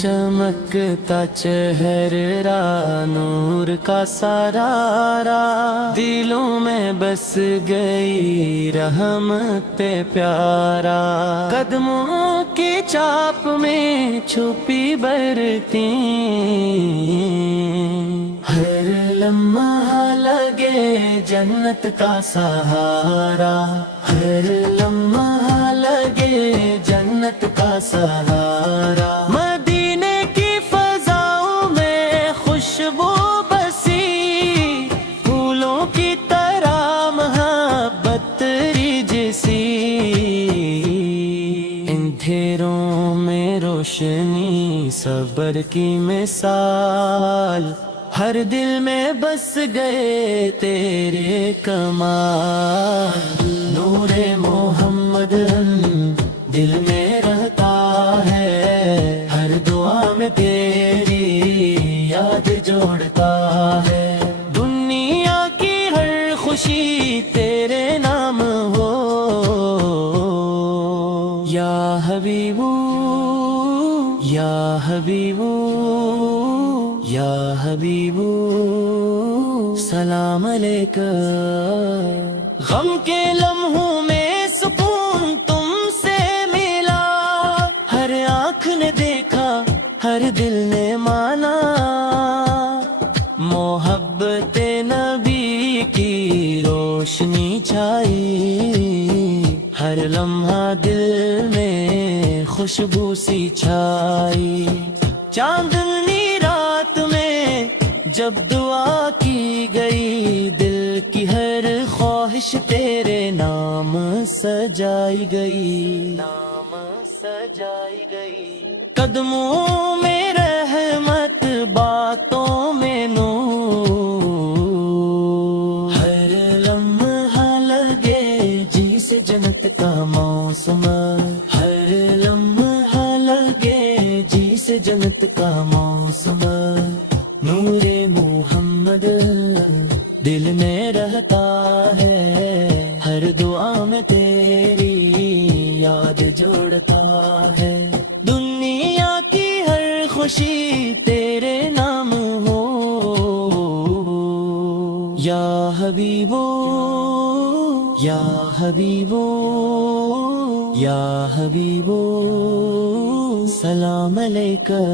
چمکتا چہرہ نور کا سارا دلوں میں بس گئی رحمت پیارا، قدموں کی چاپ میں چھپی برتی، ہر لمحہ لگے جنت کا سہارا، ہر لمحہ لگے جنت کا سہارا۔ مدینے کی فضاؤں میں خوشبو بسی، پھولوں کی طرح محبت جیسی، اندھیروں میں روشنی صبر کی مثال، ہر دل میں بس گئے تیرے کمال۔ نور محمد دل میں رہتا ہے، ہر دعا میں تیری یاد جوڑتا ہے، دنیا کی ہر خوشی تیرے نام ہو، یا حبیبو یا حبیبو یا حبیبو سلام علیکہ۔ غم کے لمحوں میں سکون تم سے ملا، ہر آنکھ نے دیکھا ہر دل نے مانا، محبت نبی کی روشنی چھائی، ہر لمحہ دل میں خوشبو سی چھائی، چاندنی رات میں جب دعا کی گئی، دل کی ہر خواہش تیرے نام سجائی گئی، نام سجائی گئی، قدموں میں رحمت باتوں میں نور، ہر لمحہ لگے جی سے جنت کا موسم، ہر لمحہ لگے جی سے جنت کا موسم، نور محمد دل میں رہتا ہے، ہر دعا میں تیری یاد جوڑتا ہے، دنیا کی ہر خوشی تیرے نام ہو، یا حبیبو یا حبیبو یا حبیبو سلام علیکہ۔